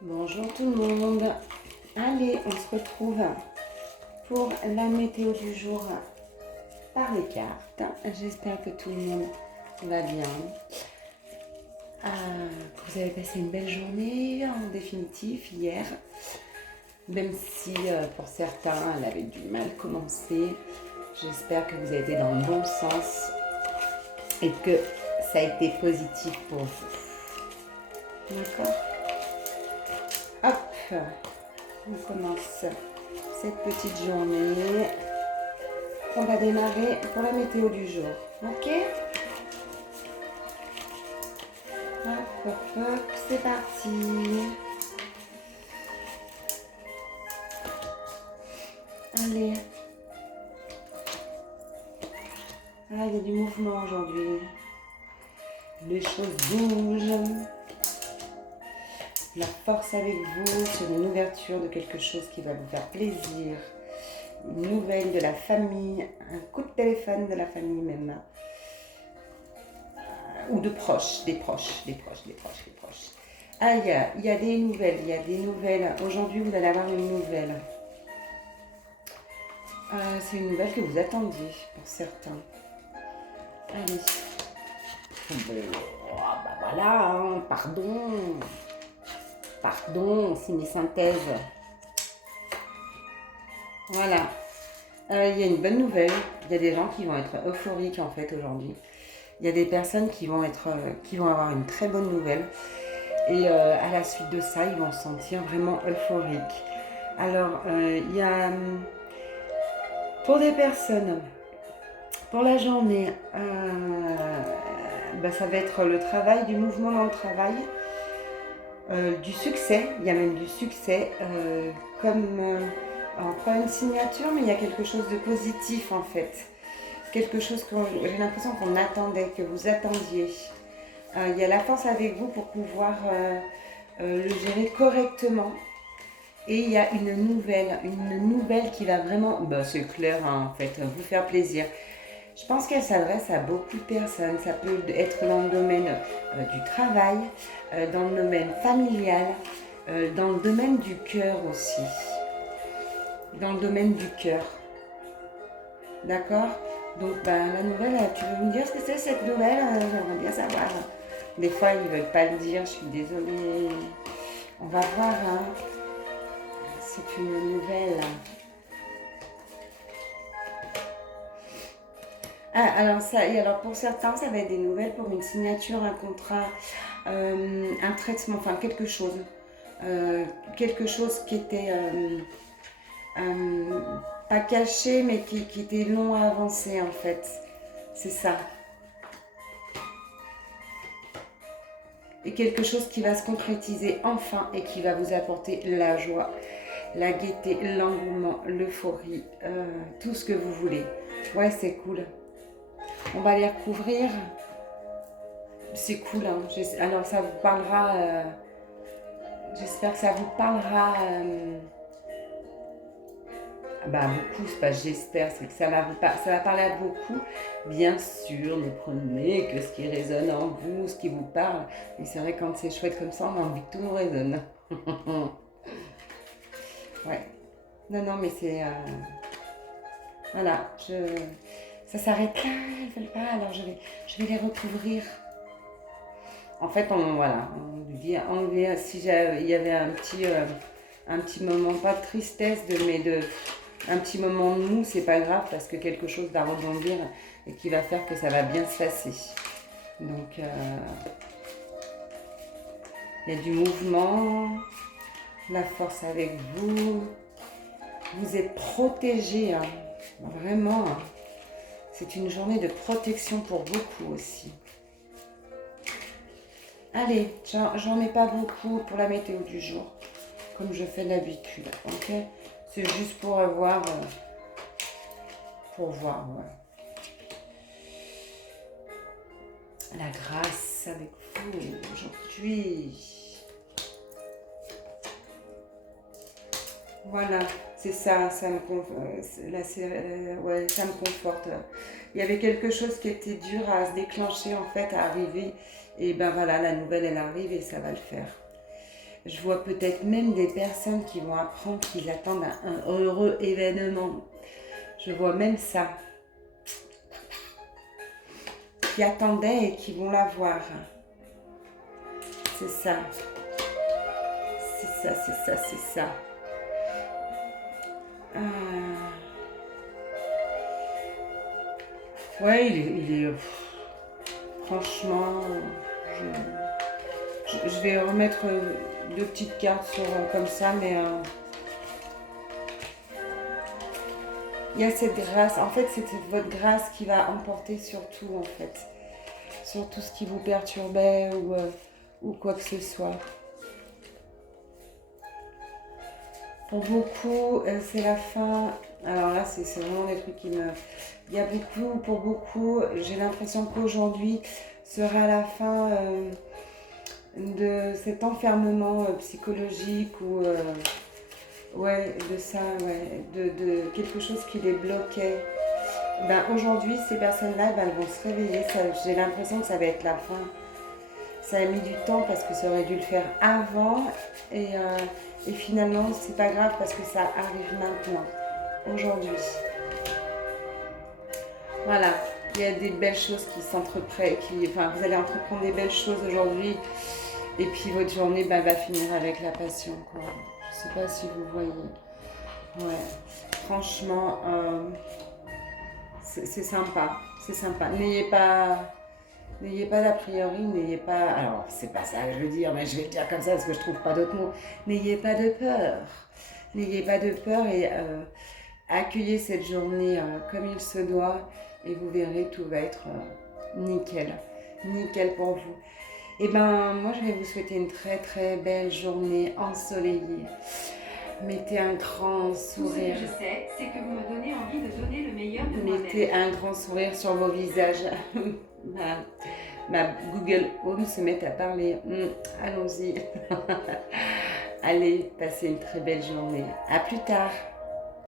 Bonjour tout le monde. Allez, on se retrouve pour la météo du jour par les cartes. J'espère que tout le monde va bien. Que vous avez passé une belle journée en définitive hier. Même si pour certains, elle avait du mal commencer. J'espère que vous avez été dans le bon sens et que ça a été positif pour vous. D'accord ? Hop, on commence cette petite journée. On va démarrer pour la météo du jour. Ok ? Hop, hop, hop, c'est parti. Allez. Ah, il y a du mouvement aujourd'hui. Les choses bougent. La force avec vous sur une ouverture de quelque chose qui va vous faire plaisir. Une nouvelle de la famille, un coup de téléphone de la famille même. Ou de proches, des proches. Ah, il y a des nouvelles, Aujourd'hui, vous allez avoir une nouvelle. C'est une nouvelle que vous attendiez pour certains. Allez. Bah voilà, hein, Pardon, c'est mes synthèses. Voilà. Il y a une bonne nouvelle. Il y a des gens qui vont être euphoriques en fait aujourd'hui. Il y a des personnes qui vont avoir une très bonne nouvelle. Et à la suite de ça, ils vont se sentir vraiment euphoriques. Alors, il y a pour des personnes, pour la journée, ça va être le travail, du mouvement dans le travail. Du succès, il y a même du succès, pas une signature, mais il y a quelque chose de positif en fait. Quelque chose que j'ai l'impression qu'on attendait, que vous attendiez. Il y a la force avec vous pour pouvoir le gérer correctement. Et il y a une nouvelle qui va vraiment, c'est clair hein, en fait, vous faire plaisir. Je pense qu'elle s'adresse à beaucoup de personnes. Ça peut être dans le domaine du travail, dans le domaine familial, dans le domaine du cœur aussi. Dans le domaine du cœur. D'accord ? Donc la nouvelle, tu veux me dire ce que c'est cette nouvelle ? J'aimerais bien savoir. Des fois, ils ne veulent pas le dire, je suis désolée. On va voir. Hein. C'est une nouvelle. Alors pour certains, ça va être des nouvelles pour une signature, un contrat, un traitement, enfin quelque chose. Quelque chose qui était pas caché, mais qui était long à avancer en fait. C'est ça. Et quelque chose qui va se concrétiser enfin et qui va vous apporter la joie, la gaieté, l'engouement, l'euphorie, tout ce que vous voulez. Ouais, c'est cool. On va les recouvrir. C'est cool. Hein. Alors, ça vous parlera... j'espère que ça vous parlera... beaucoup, c'est pas j'espère, c'est que ça va parler à beaucoup. Bien sûr, ne prenez que ce qui résonne en vous, ce qui vous parle. Et c'est vrai, quand c'est chouette comme ça, on a envie que tout nous résonne. Ouais. Non, mais c'est... Voilà, ça s'arrête là, elles veulent pas, alors je vais les recouvrir. En fait, on lui dit enlever, si il y avait un petit moment, pas de tristesse, un petit moment de mou, c'est pas grave parce que quelque chose va rebondir et qui va faire que ça va bien se passer. Donc, il y a du mouvement, la force avec vous, vous êtes protégés, hein, vraiment. Hein. C'est une journée de protection pour beaucoup aussi. Allez, j'en mets pas beaucoup pour la météo du jour, comme je fais d'habitude, ok ? C'est juste pour voir, ouais. La grâce avec vous aujourd'hui. Voilà, c'est ça, ça me conforte. Il y avait quelque chose qui était dur à se déclencher en fait, à arriver. Et ben voilà, la nouvelle elle arrive et ça va le faire. Je vois peut-être même des personnes qui vont apprendre qu'ils attendent un heureux événement. Je vois même ça. Qui attendaient et qui vont l'avoir. C'est ça. C'est ça, c'est ça, c'est ça. Ouais, il est franchement, je vais remettre deux petites cartes sur, comme ça, mais il y a cette grâce. En fait, c'est votre grâce qui va emporter sur tout, en fait. Sur tout ce qui vous perturbait ou quoi que ce soit. Pour beaucoup, c'est la fin. Alors là, c'est vraiment des trucs qui me... Il y a beaucoup, pour beaucoup, j'ai l'impression qu'aujourd'hui sera la fin de cet enfermement psychologique ou... ouais, de ça, ouais, de quelque chose qui les bloquait. Ben, aujourd'hui, ces personnes-là, ben, elles vont se réveiller. J'ai l'impression que ça va être la fin. Ça a mis du temps parce que ça aurait dû le faire avant. Et finalement, c'est pas grave parce que ça arrive maintenant, aujourd'hui. Voilà, il y a des belles choses qui s'entreprennent. Enfin, vous allez entreprendre des belles choses aujourd'hui. Et puis votre journée va finir avec la passion, quoi. Je sais pas si vous voyez. Ouais, franchement, c'est sympa. C'est sympa. N'ayez pas d'a priori, n'ayez pas... Alors, c'est pas ça que je veux dire, mais je vais le dire comme ça parce que je trouve pas d'autres mots. N'ayez pas de peur. N'ayez pas de peur et accueillez cette journée comme il se doit et vous verrez, tout va être nickel. Nickel pour vous. Et ben, moi, je vais vous souhaiter une très très belle journée ensoleillée. Mettez un grand sourire. Tout ce que je sais, c'est que vous me donnez envie de donner le meilleur de moi-même. Mettez un grand sourire sur vos visages. Ma Google Home se met à parler. Allons-y. Allez, passez une très belle journée. À plus tard.